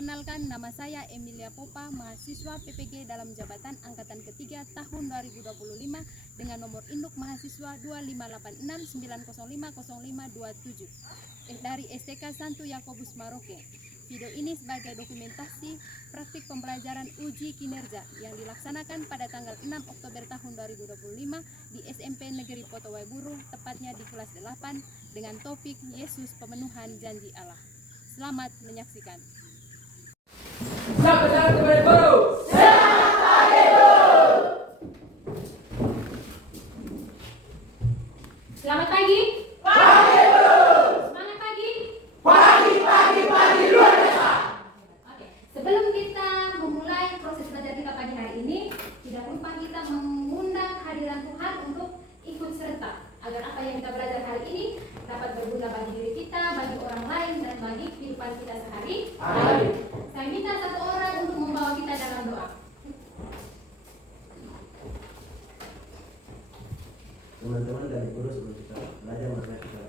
Perkenalkan, nama saya Emilia Popa, mahasiswa PPG dalam jabatan angkatan ketiga tahun 2025 dengan nomor induk mahasiswa 25869050527 dari STK Santo Yakobus Maroke. Video ini sebagai dokumentasi praktik pembelajaran uji kinerja yang dilaksanakan pada tanggal 6 Oktober tahun 2025 di SMP Negeri Potowai Buru, tepatnya di kelas 8 dengan topik Yesus Pemenuhan Janji Allah. Selamat menyaksikan. Selamat kepada guru. Selamat pagi, guru. Selamat pagi. Pagi, guru. Semangat pagi. Pagi luar biasa. Oke. Sebelum kita memulai proses belajar kita pagi hari ini, tidak lupa kita mengundang hadiran Tuhan untuk ikut serta agar apa yang kita belajar hari ini dapat berguna bagi diri kita, bagi orang lain, dan bagi kehidupan kita sehari-hari. Saya minta satu orang untuk membawa kita dalam doa. Teman-teman dari guru sebelum kita belajar materi kita.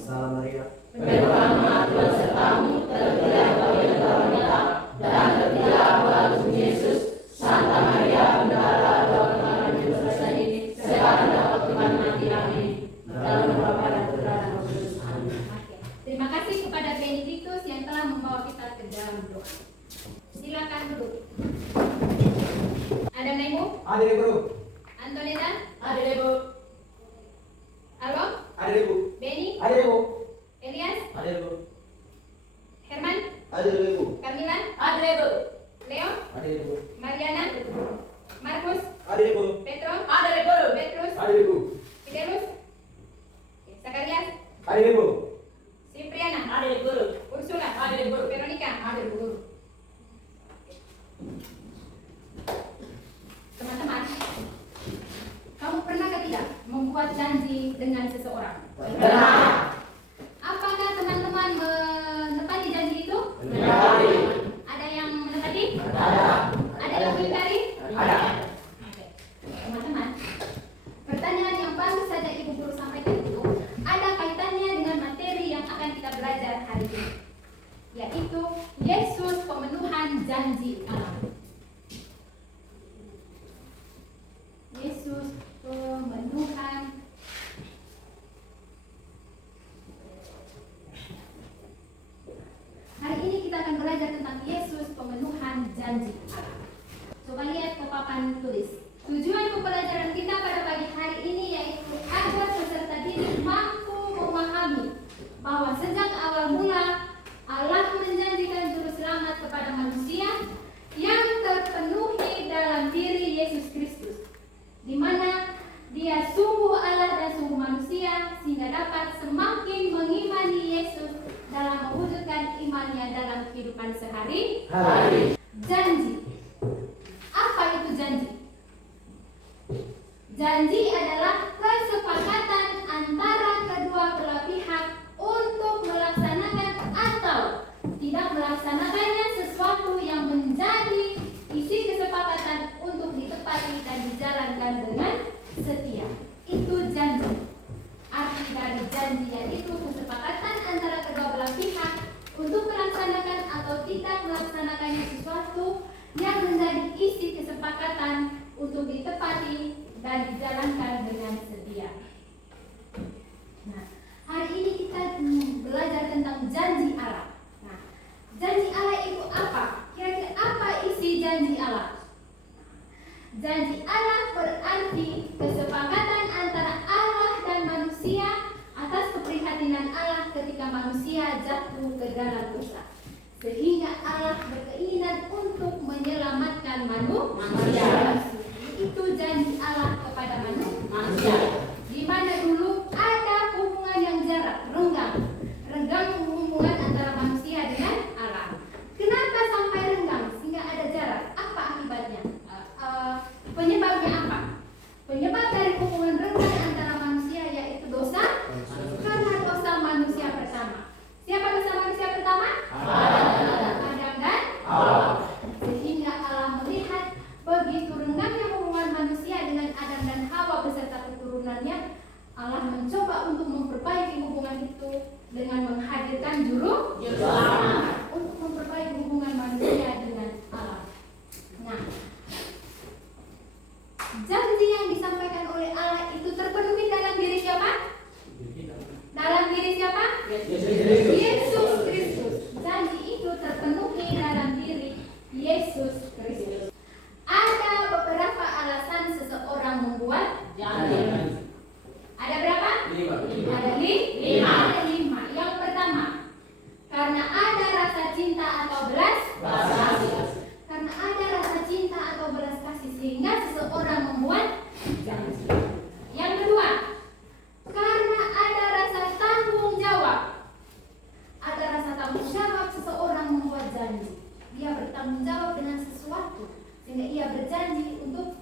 Salam Maria. Berdoa Tuhan sertamu, terpujilah kau yang wanita, dan terpujilah buah Tuhan Yesus. Santa Maria, Bunda Allah, doakan kami dosa ini, sekarang dapat Tuhan mati. Amin. Dalam nama Bapa dan Putra dan Roh Kudus. Amin. Terima kasih kepada Benediktus yang telah membawa kita ke dalam doa. Silakan duduk. Ada Nemo? Ada guru. Antoneta? Ada Ibu. Alwo? Ada Ibu. Benny? Ada Ibu. Elias? Ada Ibu. Herman? Ada Ibu. Camila? Ada Ibu. Leo? Ada Ibu. Mariana? Markus? Ada Ibu. Petro? Ada Ibu. Petrus? Ada Ibu. Fidelus? Zakarias? Ada Ibu. Cipriana? Ada Ibu. Ursula? Ada Ibu. Veronica? Ada Ibu. Teman-teman, kamu pernahkah tidak membuat janji dengan seseorang? Benar. Apakah teman-teman menepati janji itu? Benar. Ada yang menepati? Ada. Ada yang mengingkari? Ada. Oke. Teman-teman, pertanyaan yang baru saja Ibu Guru sampaikan itu ada kaitannya dengan materi yang akan kita belajar hari ini, yaitu Yesus pemenuhan janji Allah. Yesus pemenuhan hari ini kita akan belajar tentang Yesus pemenuhan janji Allah. Coba lihat ke papan tulis. Tujuan pembelajaran kita pada pagi hari ini yaitu agar peserta didik mampu memahami bahwa sejak awal mula Allah menjanjikan juru selamat kepada manusia yang terpenuhi dalam diri Yesus Kristus, di mana Dia sungguh Allah dan sungguh manusia, sehingga dapat semakin mengimani Yesus dalam mewujudkan imannya dalam kehidupan sehari-hari. Janji. Apa itu janji? Janji adalah kesepakatan antara kedua belah pihak untuk melaksanakan atau tidak melaksanakannya sesuatu yang menjadi isi kesepakatan untuk ditepati dan dijalankan dengan setia. Itu janji. Arti dari janji yaitu kesepakatan antara kedua belah pihak untuk melaksanakan atau tidak melaksanakannya sesuatu yang menjadi isi kesepakatan untuk ditepati dan dijalankan dengan setia. Nah, hari ini kita belajar tentang janji Allah. Nah, janji Allah itu apa? Kira-kira apa isi janji Allah? Janji Allah berarti kesepakatan antara Allah dan manusia atas keprihatinan Allah ketika manusia jatuh ke dalam dosa, sehingga Allah berkeinginan untuk menyelamatkan manusia. Itu janji Allah kepada manusia. Di mana dulu ada hubungan yang jarak, renggang hubungan antara manusia dengan Allah. Kenapa sampai renggang sehingga ada jarak? Apa akibatnya? Penyebabnya apa? Penyebab dari hubungan renggang antara manusia yaitu dosa. Karena dosa manusia pertama. Siapa dosa manusia pertama? Adam dan Hawa. Sehingga Allah melihat begitu renggangnya hubungan manusia dengan Adam dan Hawa beserta keturunannya, Allah mencoba untuk memperbaiki hubungan itu dengan menghadirkan juru selamat untuk memperbaiki hubungan manusia dengan Allah. Nah, janji yang disampaikan oleh Allah itu terpenuhi dalam diri siapa? Dalam diri siapa? Yesus Kristus. Janji itu terpenuhi dalam diri Yesus Kristus. Ada beberapa alasan seseorang membuat janji. Ada berapa? 5. Ada 5. Yang pertama, karena ada rasa cinta atau belas kasih. Karena ada rasa cinta atau belas kasih sehingga seseorang membuat janji. Yang kedua, karena ada rasa tanggung jawab. Ada rasa tanggung jawab seseorang membuat janji. Dia bertanggung jawab dengan sesuatu sehingga ia berjanji untuk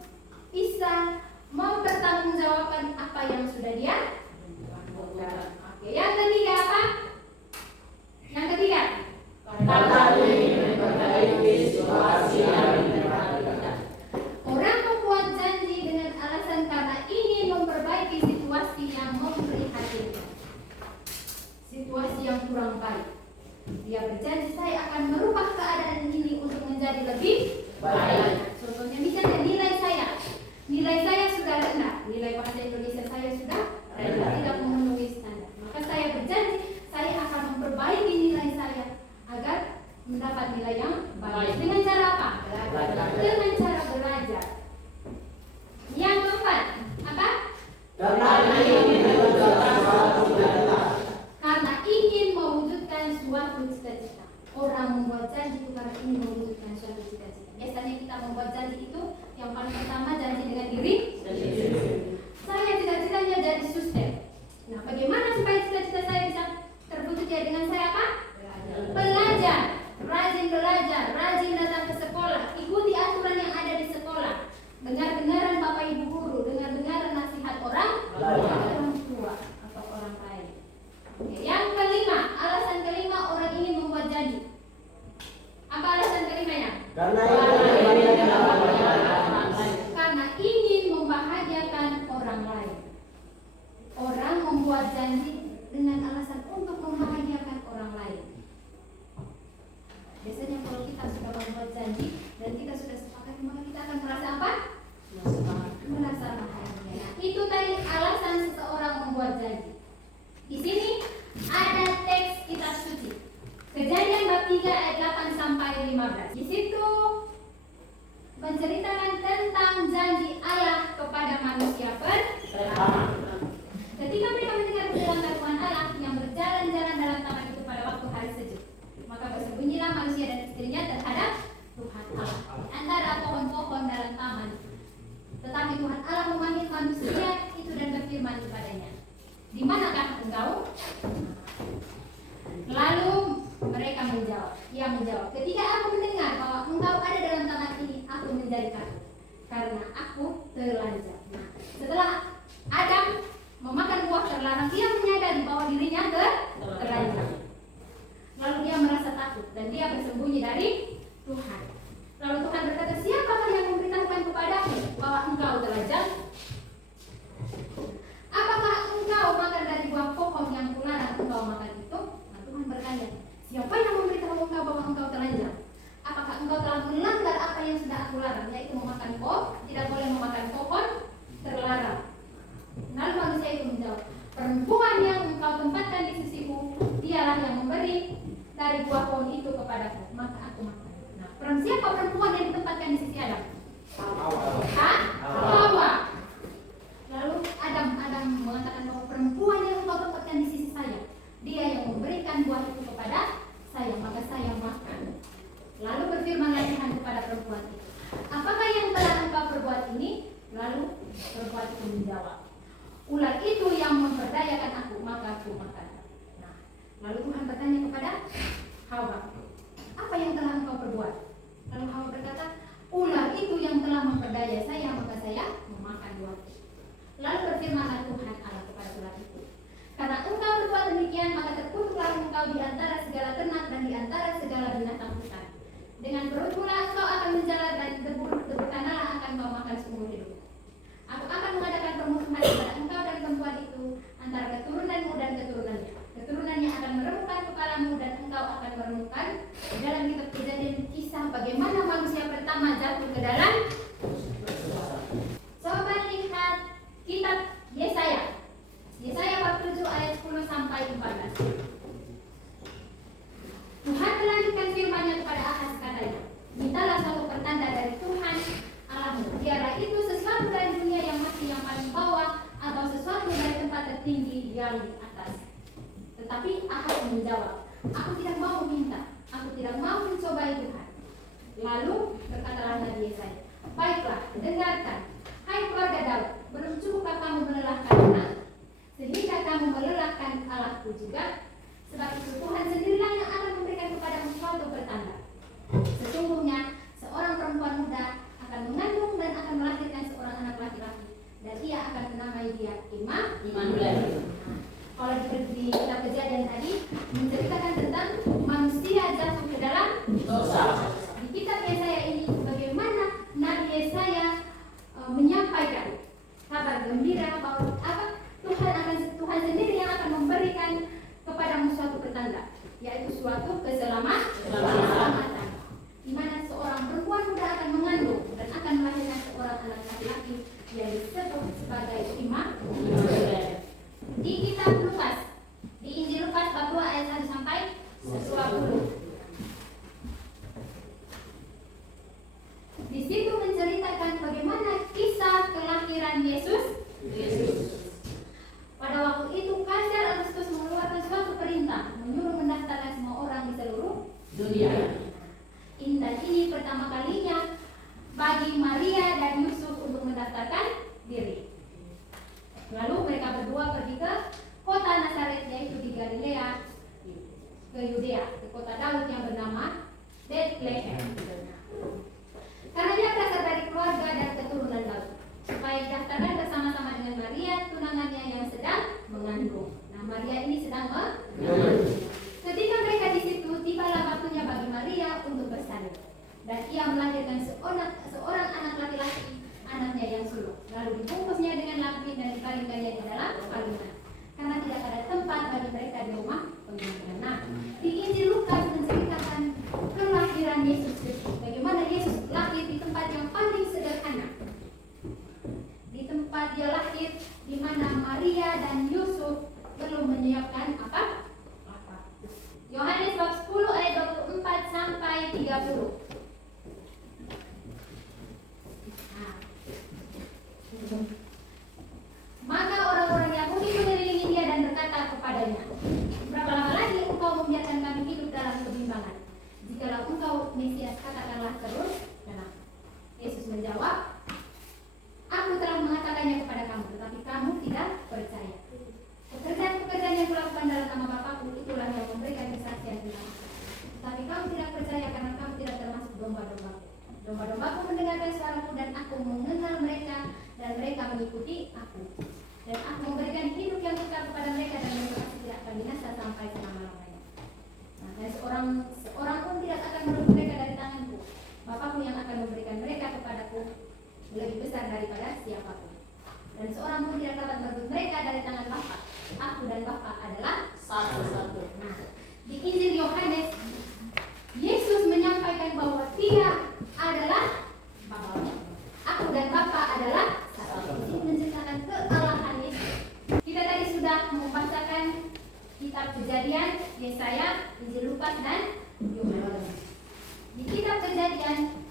bisa mempertanggungjawabkan apa yang sudah dia lakukan. Oke, yang ketiga apa? Yang ketiga, Karena ingin memperbaiki situasi yang diperhatikan. orang membuat janji dengan alasan karena ingin memperbaiki situasi yang memprihatinkan, situasi yang kurang baik. Dia berjanji, saya akan merubah keadaan ini untuk menjadi lebih baik. Contohnya misalnya nilai saya sudah rendah, nilai bahasa Indonesia saya sudah rendah, tidak memenuhi standar. Maka saya berjanji, saya akan memperbaiki nilai saya agar mendapat nilai yang baik. Dengan cara apa? Dengan cara belajar. Yang keempat, apa? Karena ingin mewujudkan suatu cita-cita. Karena ingin mewujudkan suatu cita-cita. Orang membuat janji itu karena ingin mewujudkan suatu cita-cita. Biasanya kita membuat janji itu yang paling pertama janji dengan diri. Saya cita-citanya jadi suster. Nah, bagaimana supaya cita-cita saya bisa terwujud ya? Dengan saya apa? Belajar, rajin belajar, rajin datang ke sekolah, ikuti aturan yang ada di sekolah, dengar-dengaran Bapak Ibu guru, dengar-dengaran nasihat orang tua atau orang lain. Oke, yang kelima, alasan kelima orang ingin membuat janji. Apa alasan kelimanya? Karena ingin membahagiakan orang lain. Karena ingin membahagiakan orang lain. Orang membuat janji dengan alasan untuk membahagiakan orang lain. Biasanya kalau kita sudah membuat janji dan kita sudah sepakat, maka kita akan merasa apa? Merasa bahagia. Nah, itu tadi alasan seseorang membuat janji. Di sini ada teks kitab suci. Kejadian bab 3 ayat 8 sampai 15. Di situ menceritakan tentang janji Allah kepada manusia pertama. Ketika mereka mendengar firman Tuhan Allah yang berjalan-jalan dalam taman itu pada waktu hari sejuk, maka bersembunyilah manusia dan istrinya terhadap Tuhan Allah di antara pohon-pohon dalam taman. Tetapi Tuhan Allah memanggil manusia itu dan berfirman kepadanya, "Di manakah engkau?" Lalu mereka menjawab, ia menjawab, "Ketika aku mendengar bahwa engkau ada dalam taman ini, aku menjadi takut karena aku telanjang." Nah, setelah Adam memakan buah terlarang, dia menyadari bahwa dirinya telanjang. Lalu dia merasa takut dan dia bersembunyi dari Tuhan. Lalu Tuhan berkata, "Siapakah yang memberitahukan kepadamu bahwa engkau telanjang? Apakah engkau makan dari buah pohon yang kularang engkau makan itu?" Nah, Tuhan bertanya, "Siapa yang memberitahu engkau bahwa engkau telanjang? Apakah engkau telah melanggar apa yang sudah aku larang, yaitu memakan tidak boleh memakan pohon terlarang?" Lalu manusia itu menjawab, "Perempuan yang engkau tempatkan di sisiku, dialah yang memberi dari buah pohon itu kepadaku, maka aku makan." Nah, siapa perempuan yang ditempatkan di sisi Adam? Hawa. Lalu Adam mengatakan bahwa perempuan yang engkau tempatkan di sisi saya, dia yang memberikan buah itu kepada saya, maka saya makan. Lalu berfirmanlah Tuhan kepada perempuan itu, "Apakah yang telah engkau perbuat ini?" Lalu perempuan itu menjawab, "Ular itu yang memperdayakan aku, maka aku makan." Nah, lalu Tuhan bertanya kepada Hawa, "Apa yang telah engkau perbuat?" Lalu Hawa berkata, "Ular itu yang telah memperdaya saya, maka saya memakan buah." Lalu berfirmanlah Tuhan Allah kepada ular itu, "Karena engkau berbuat demikian, maka terkutuklah engkau di antara segala ternak dan di antara segala binatang hutan. Dengan perutmulah engkau akan menjalar dan debu tanahlah akan kau makan seumur hidup. Aku akan mengadakan permusuhan antara engkau dan perempuan itu, antara keturunanmu dan keturunannya. Keturunannya akan ke dalam. Coba lihat kitab Yesaya. Yesaya 47 ayat 10 sampai 14. Tuhan melanjutkan firman-Nya kepada Ahaz, katanya, mintalah suatu pertanda dari Tuhan Allahmu. Biarlah itu sesuatu dari dunia yang masih yang paling bawah atau sesuatu dari tempat tertinggi yang di atas. Tetapi Ahaz menjawab, aku tidak mau meminta, aku tidak mau mencobai Tuhan. Lalu berkatalah Nabi Yesaya, baiklah, dengarkan, hai keluarga Daud, belum cukupkah kamu melelahkan anak, sehingga kamu melelahkan Allahku juga? Sebab itu Tuhan sendirilah yang akan memberikan kepadamu suatu pertanda. Sesungguhnya seorang perempuan muda akan mengandung dan akan melahirkan seorang anak laki-laki, dan ia akan menamai dia Immanuel. Kalau di kitab Kejadian tadi menceritakan tentang manusia jatuh ke dalam dosa. Di kitab Yesaya ini bagaimana Nabi Yesaya menyampaikan kabar gembira bahwa Tuhan sendiri yang akan memberikan kepadamu suatu pertanda, yaitu suatu keselamatan, di mana seorang perempuan muda akan mengandung dan akan melahirkan seorang anak laki-laki yang disebut sebagai Immanuel. Di kitab Lukas, di Injil Lukas 42 ayat 1 sampai 20. Di situ menceritakan bagaimana kisah kelahiran Yesus. Pada waktu itu Kaisar Agustus mengeluarkan suatu perintah menyuruh mendaftarkan semua orang di seluruh dunia. Dan ini pertama kalinya bagi Maria dan Yusuf untuk mendaftarkan diri. Lalu mereka berdua pergi ke kota Nazaret, yaitu di Galilea, ke Yudea, ke kota Daud yang bernama Bethlehem. Karena dia berasal dari keluarga dan keturunan Daud, supaya didaftarkan bersama-sama dengan Maria, tunangannya yang sedang mengandung. Nah, Maria ini sedang mengandung. Ketika mereka di situ, tibalah waktunya bagi Maria untuk bersalin, dan ia melahirkan seorang anak laki-laki, anaknya yang sulung. Lalu dibungkusnya dengan lampin dan dibaringkannya di dalam paliman, karena tidak ada tempat bagi mereka di rumah pengintian. Nah, di Injil Lukas menceritakan kelahiran Yesus Kristus. Bagaimana Yesus lahir di tempat yang paling sederhana, di tempat dia lahir di mana Maria dan Yusuf belum menyiapkan apa? Yohanes bab 10 ayat 24 sampai 30. Maka orang-orang Yahudi mengelilingi dia dan berkata kepadanya, berapa lama lagi engkau membiarkan kami hidup dalam kebimbangan? Jikalau engkau Mesias, katakanlah terus terang. Yesus menjawab, aku telah mengatakannya kepada kamu, tetapi kamu tidak percaya. Pekerjaan-pekerjaan yang kulakukan dalam nama Bapa-Ku, itulah yang memberikan kesaksian tentang aku. Tetapi kamu tidak percaya karena kamu tidak termasuk domba-domba-Ku. Domba-domba-Ku mendengarkan suaraku dan aku mengenal mereka, dan mereka mengikuti aku. Dan aku memberikan hidup yang kekal kepada mereka, dan mereka tidak akan binasa sampai selama-lamanya. Nah, dan seorang pun tidak akan merebut mereka dari tanganku. Bapa-Ku yang akan memberikan mereka kepadaku lebih besar daripada siapapun. Dan seorang pun tidak dapat merebut mereka dari tangan Bapa. Aku dan Bapa adalah satu. Nah, di Injil Yohanes, Yesus menyampaikan bahwa Dia adalah Bapa. Aku dan Bapa adalah satu. Ini menceritakan kealahan Yesus. Kita tadi sudah membacakan kitab Kejadian, Yesaya, Injil Lukas dan Yohanes. Di kitab Kejadian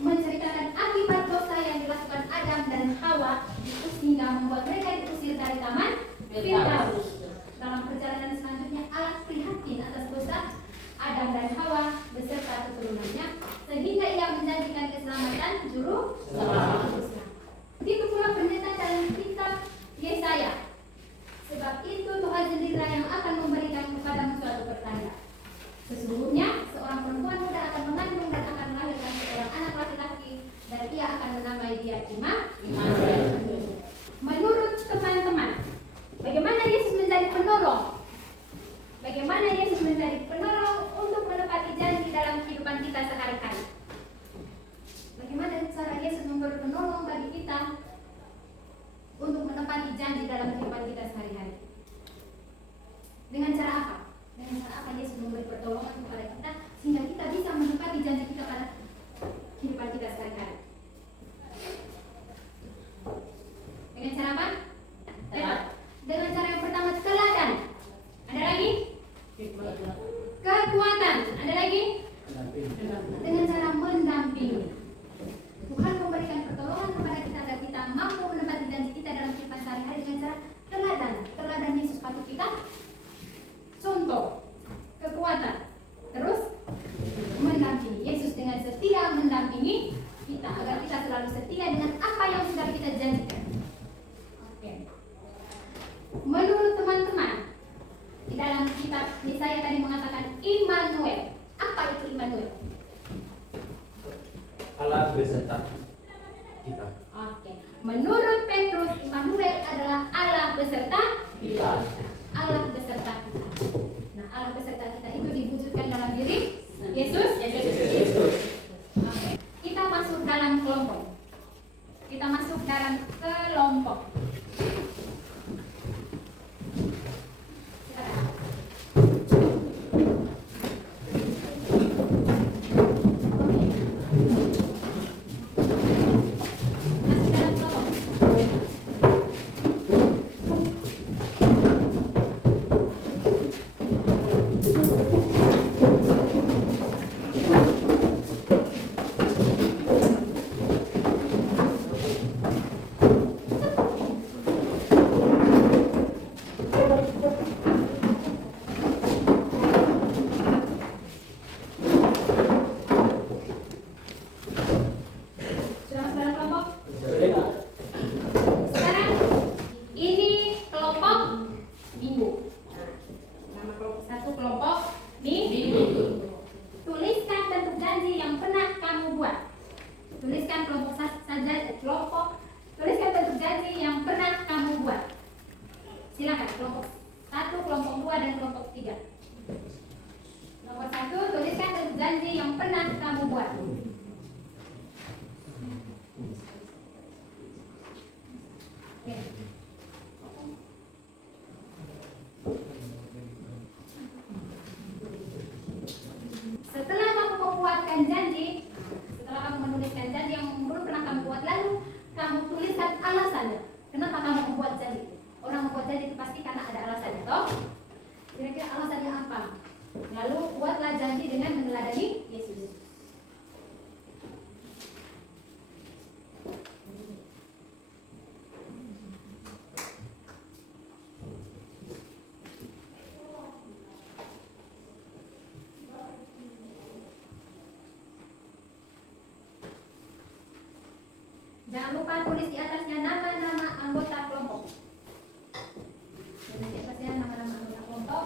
menceritakan akibat dosa yang dilakukan Adam dan Hawa hingga membuat mereka diusir dari taman Firdaus. Dalam perjalanan selanjutnya Allah prihatin atas dosa Adam dan Hawa beserta keturunannya, sehingga ia menjanjikan keselamatan juru selamat. Begitu pula pernyataan dalam kitab Yesaya, sebab itu Tuhan sendirilah yang akan memberikan kepadamu suatu pertanda. Sesungguhnya seorang perempuan muda akan mengandung dan akan melahirkan seorang anak laki-laki, dan ia akan menamai dia Immanuel. Menurut teman-teman, bagaimana Yesus menjadi penolong? Bagaimana Yesus menjadi penolong untuk menepati janji dalam kehidupan kita sehari-hari? Bagaimana cara Yesus memberi penolong bagi kita untuk menepati janji dalam kehidupan kita sehari-hari? Dengan cara apa? Dengan cara apa Yesus memberi pertolongan kepada kita sehingga kita bisa menepati janji kita pada kehidupan kita sehari-hari? setia dengan apa yang sudah kita janjikan. Oke. Menurut teman-teman, di dalam kitab Yesaya tadi mengatakan Immanuel. Apa itu Immanuel? Allah beserta kita. Oke. Menurut Petrus, Immanuel adalah Allah beserta Kita. Allah beserta kita. Nah, Allah beserta kita itu diwujudkan dalam diri Yesus. Oke. Kita masuk dalam kelompok. Kita masuk dalam kelompok. Silakan. Masuk dalam kelompok. Sudah masuk dalam kelompok? Sekarang ini kelompok minggu. Nama kelompok satu kelompok minggu. Tuliskan bentuk janji yang pernah kamu buat. Tuliskan kelompok tuliskan bentuk janji yang pernah kamu buat. Silakan kelompok 1, kelompok 2 dan kelompok 3. Nomor 1, tuliskan bentuk janji yang pernah kamu buat. Oke. Setelah kamu membuatkan janji, setelah kamu menuliskan janji yang dulu pernah kamu buat, lalu kamu tuliskan alasannya. Kenapa kamu membuat janji? Orang membuat janji itu pasti karena ada alasannya, toh? Kira-kira alasannya apa? Lalu buatlah janji dengan meneladani Yesus. Jangan lupa tulis di atasnya nama-nama anggota kelompok. Tulis di atasnya nama-nama anggota kelompok.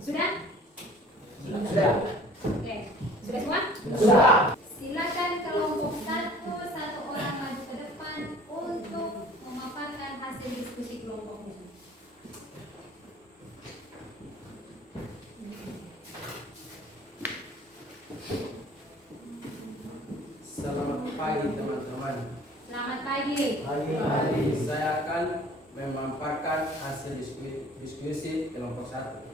Sudah? Sudah. Oke. Sudah semua? Sudah. Silakan kelompok satu orang maju ke depan untuk memaparkan hasil diskusi kelompoknya. Selamat pagi teman-teman. Selamat pagi. Hari saya akan memaparkan hasil diskusi kelompok 1.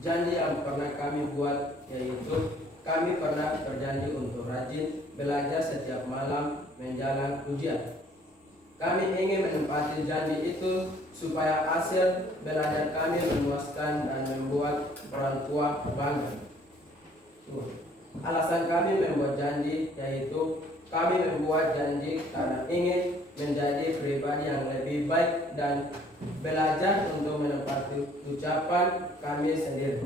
Janji yang pernah kami buat yaitu kami pernah berjanji untuk rajin belajar setiap malam menjelang ujian. Kami ingin menempati janji itu supaya hasil belajar kami memuaskan dan membuat orang tua bangga. Alasan kami membuat janji yaitu kami membuat janji karena ingin menjadi pribadi yang lebih baik dan belajar untuk menempati ucapan kami sendiri.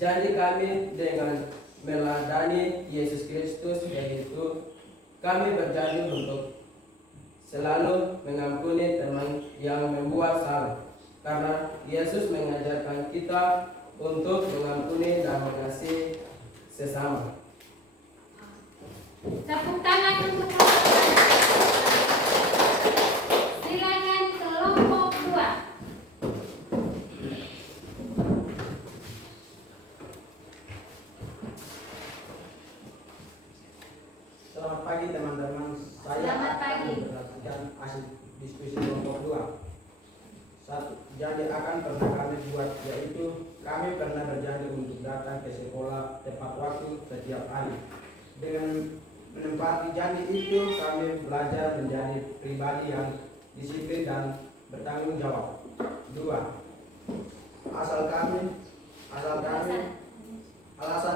Janji kami dengan meladani Yesus Kristus yaitu kami berjanji untuk selalu mengampuni teman yang membuat salah, karena Yesus mengajarkan kita untuk mengampuni dan mengasihi sesama. Tepuk tangan untuk silakan kelompok 2. Selamat pagi teman-teman. Saya Selamat pagi. akan melakukan hasil diskusi kelompok 2. 1. janji akan pernah kami buat, yaitu kami pernah berjanji untuk datang ke sekolah tepat waktu setiap hari. Dengan menempati janji itu, kami belajar menjadi pribadi yang disiplin dan bertanggung jawab. 2. Alasan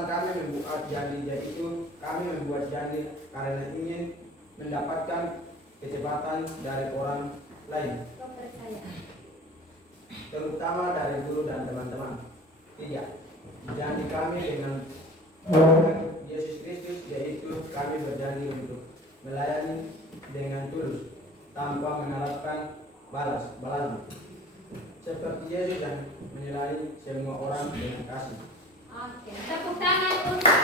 kami membuat janji, yaitu kami membuat janji karena ingin mendapatkan kecepatan dari orang lain, terutama dari guru dan teman-teman. 3. Janji kami dengan Yesus Kristus, yaitu kami berjanji untuk melayani dengan tulus tanpa mengharapkan balasan, seperti Yesus yang menyertai semua orang dengan kasih. Oke, tepuk tangan untuk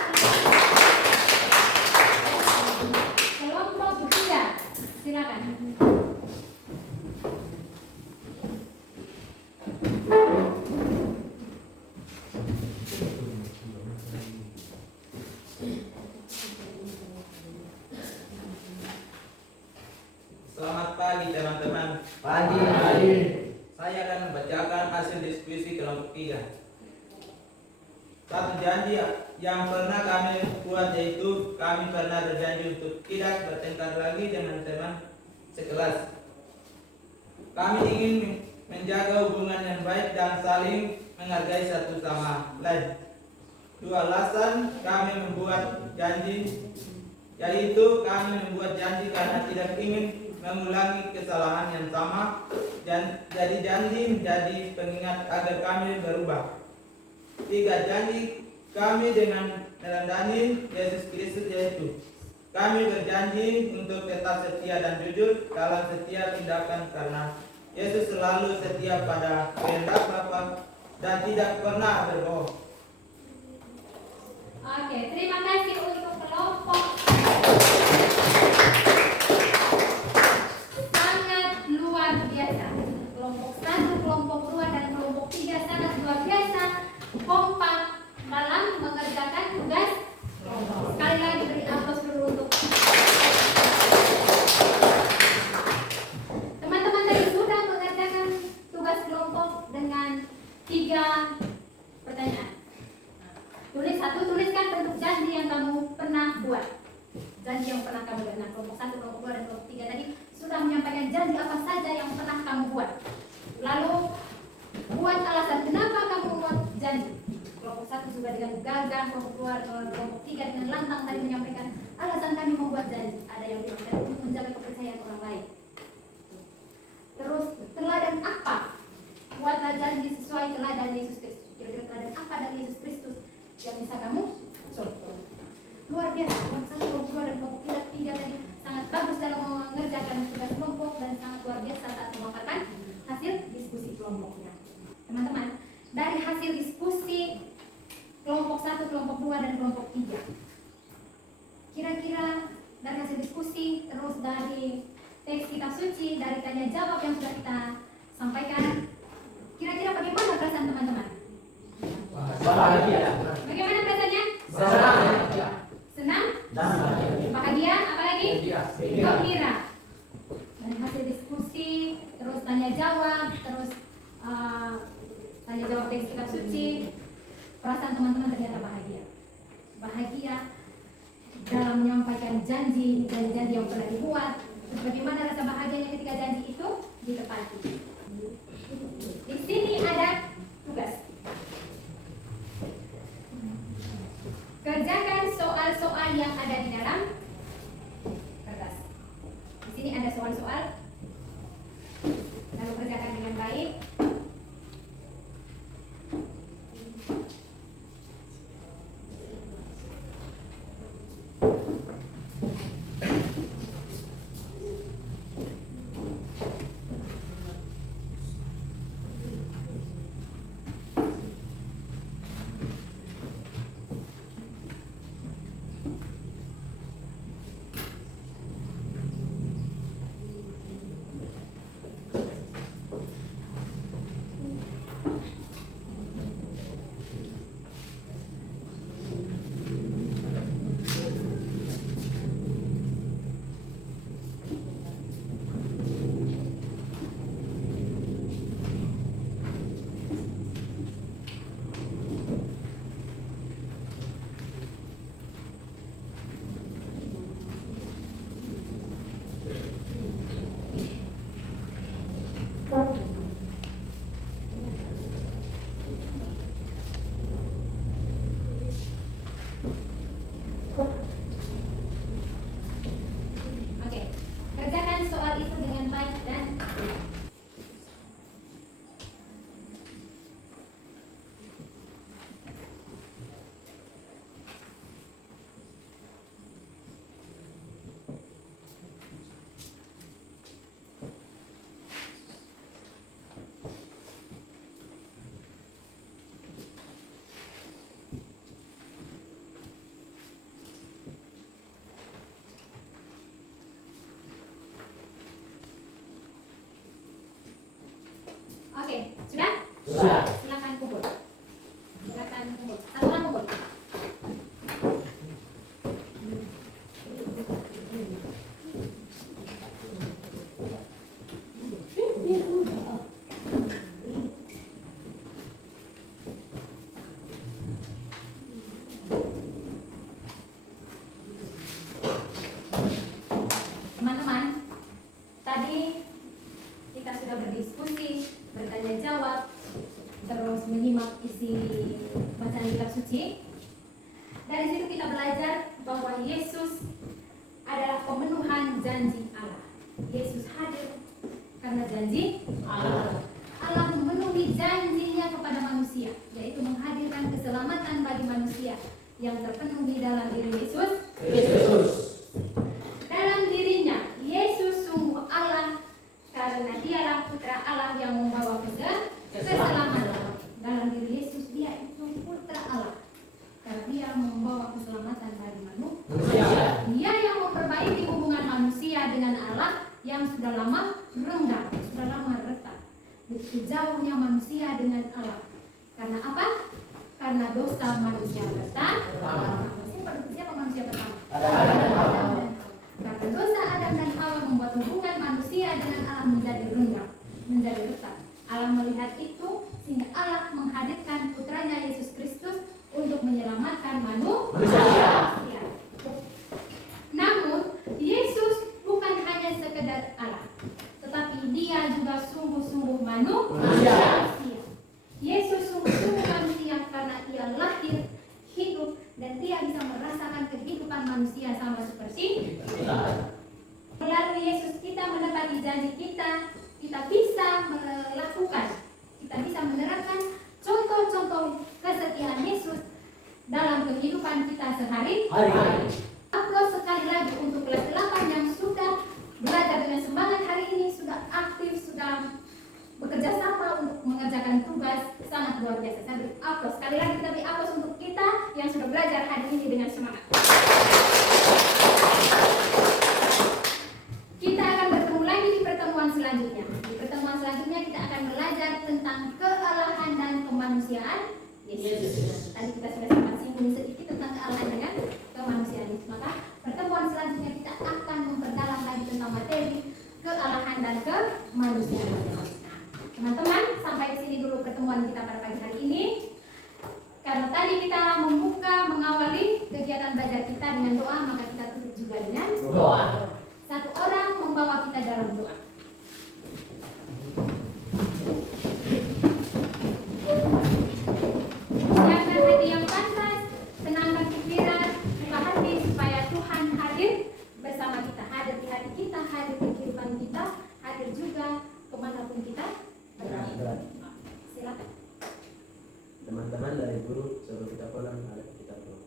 kelompok ketiga. Silakan. Selamat pagi teman-teman. Pagi. Saya akan membacakan hasil diskusi kelompok 3. Satu janji yang pernah kami buat, yaitu kami pernah berjanji untuk tidak bertengkar lagi dengan teman sekelas. Kami ingin menjaga hubungan yang baik dan saling menghargai satu sama lain. 2. Alasan kami membuat janji, yaitu kami membuat janji karena tidak ingin mengulangi kesalahan yang sama, dan jadi janji menjadi pengingat agar kami berubah. 3. Janji kami dengan meneladani Yesus Kristus, yaitu kami berjanji untuk tetap setia dan jujur dalam setiap tindakan karena Yesus selalu setia pada kehendak Bapa dan tidak pernah berbohong. Oke, terima kasih untuk kelompok sangat luar biasa. Kelompok 1, kelompok 2, dan kelompok 3 sangat luar biasa, kompak dalam mengerjakan tugas kelompok. Sekali lagi beri aplaus dulu untuk teman-teman tadi sudah mengerjakan tugas kelompok dengan 3 pertanyaan. Tuliskan bentuk janji yang kamu pernah buat. Janji yang pernah kamu buat. Nah, kelompok 1, kelompok 2, dan kelompok 3 tadi sudah menyampaikan janji apa saja yang pernah kamu buat. Lalu buat alasan kenapa kamu buat janji. Kelompok 1 juga dengan gagah, kelompok 2, kelompok 3 dengan lantang tadi menyampaikan alasan kami membuat janji. Ada yang bilang untuk menjaga kepercayaan orang lain. Terus teladan apa? Buatlah janji sesuai teladan Yesus Kristus. Kira-kira teladan apa dari Yesus Kristus yang bisa kamu contoh? Luar biasa. Kelompok 1, kelompok 2, dan kelompok 3 tadi sangat bagus dalam mengerjakan tugas kelompok dan sangat luar biasa saat memaparkan hasil diskusi kelompoknya. Teman-teman, dari hasil diskusi kelompok 1, kelompok 2, dan kelompok 3, kira-kira dari hasil diskusi, terus dari teks kitab suci, dari tanya jawab yang sudah kita sampaikan, kira-kira bagaimana perasaan teman-teman? Bahagia. Bagaimana perasaannya? Senang? Bahagia? Apalagi? Gembira. Dari hasil diskusi, terus tanya jawab, terus tanya jawab teks kitab suci, perasaan teman-teman ternyata bahagia. Bahagia dalam menyampaikan janji yang pernah dibuat. Terus bagaimana rasa bahagianya ketika janji itu ditepati. Di sini ada tugas. Kerjakan soal-soal yang ada di dalam kertas. Di sini ada soal-soal. Lalu kerjakan dengan baik. Oke, sudah? Sudah. Silakan kumpul. Silakan kumpul. Satu orang kumpul. Teman-teman, tadi kita sudah berdiskusi, bertanya jawab, terus menyimak isi bacaan kitab suci. Dari situ kita belajar bahwa Yesus adalah pemenuhan janji Allah. Yesus hadir karena janji Allah. Allah memenuhi janjinya kepada manusia, yaitu menghadirkan keselamatan bagi manusia yang terpenuhi dalam diri Yesus. Dalam dirinya, Yesus sungguh Allah karena dialah putra Allah yang membawa keselamatan. Dalam diri Yesus, dia itu putra Allah karena dia membawa keselamatan bagi manusia. Dia yang memperbaiki hubungan manusia dengan Allah yang sudah lama renggang, sudah lama retak. Begitu jauhnya manusia dengan Allah. Karena apa? Karena dosa manusia pertama. Siapa manusia pertama? Adam. Karena dosa Adam dan Hawa membuat hubungan manusia dengan Allah menjadi renggang, menjadi retak. Allah melihat itu sehingga Allah menghadirkan putranya Yesus Kristus untuk menyelamatkan manusia. Namun Yesus bukan hanya sekedar Allah, tetapi dia juga sungguh-sungguh manusia. Yesus sungguh-sungguh manusia karena ia lahir, hidup, dan dia bisa merasakan kehidupan manusia sama seperti kita. Melalui Yesus kita menepati janji kita, kita bisa melakukan, kita bisa menerapkan contoh-contoh kesetiaan Yesus dalam kehidupan kita sehari-hari. Aplaus sekali lagi untuk kelas 8 yang sudah belajar dengan semangat hari ini, sudah aktif, sudah bekerja sama untuk mengerjakan tugas, sangat luar biasa. Saya beri aplaus sekali lagi, kita beri aplaus untuk kita yang sudah belajar hari ini dengan semangat. Kita akan bertemu lagi di pertemuan selanjutnya. Di pertemuan selanjutnya kita akan belajar tentang kealahan dan kemanusiaan Yesus. Tadi kita sudah sempat singgung sedikit tentang kealahan dengan kemanusiaan Yesus. Maka pertemuan selanjutnya kita akan memperdalam lagi tentang materi kealahan dan kemanusiaan Yesus. Teman-teman, sampai di sini dulu pertemuan kita pada pagi hari ini. Karena tadi kita mengawali kegiatan belajar kita dengan doa, maka kita tutup juga dengan doa. Satu orang membawa kita dalam doa. Siapkan hati yang pantas, tenangkan pikiran, buka hati supaya Tuhan hadir bersama kita, hadir di hati kita, hadir di kehidupan kita, hadir juga kemanapun kita berada. Silakan. Teman-teman dari guru suruh kita pulang, ada kita pulang.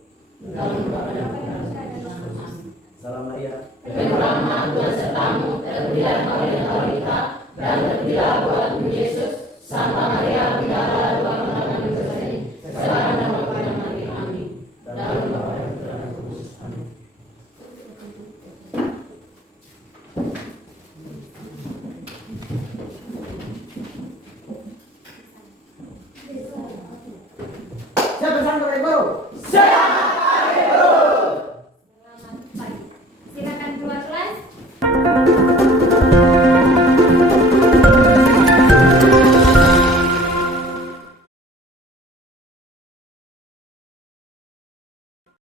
Salam Maria. Penerima Tuhan sertamu, terpujilah kau di antara wanita, dan terpujilah buatmu Yesus. Santa Maria, Bunda Allah, doakan kami dosa ini, sekarang dan waktu yang mati. Amin. Dalam Bapa dan Putra dan Roh Kudus. Amin.